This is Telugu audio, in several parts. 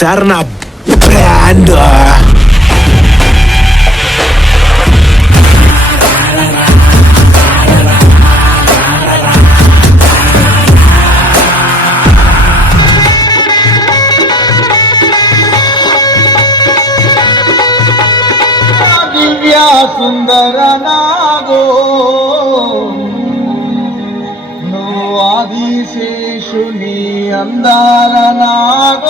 సార్ నా బ్రాండ్ సుందరనాగో నువ్వు ఆదిశేషుని అందాల నాగో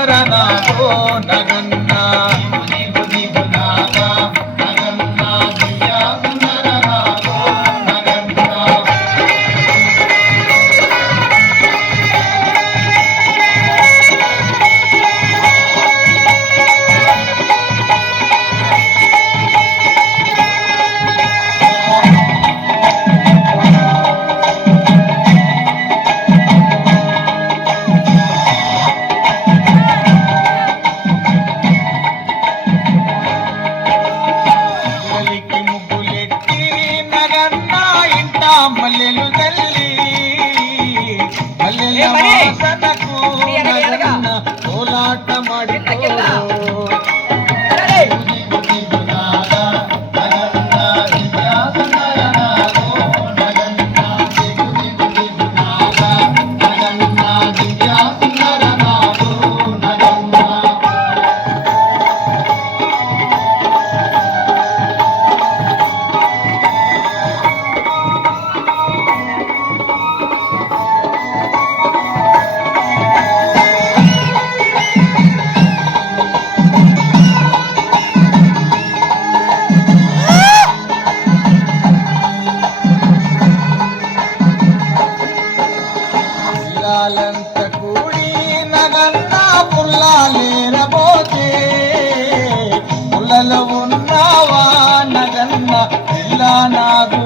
cuidado.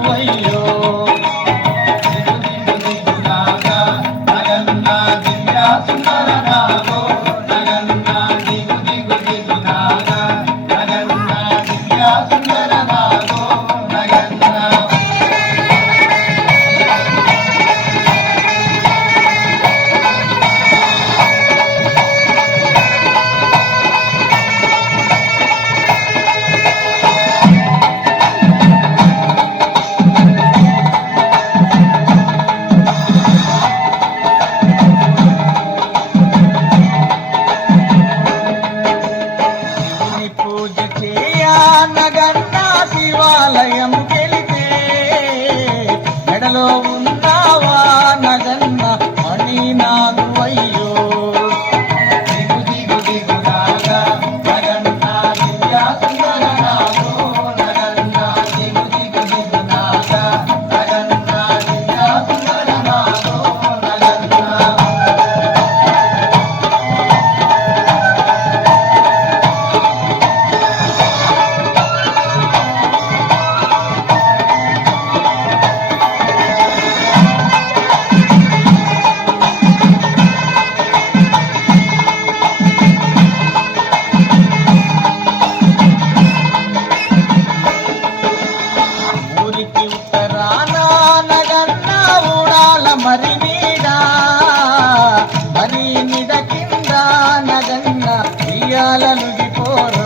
నగర్ శివాలయం. ಗೋರ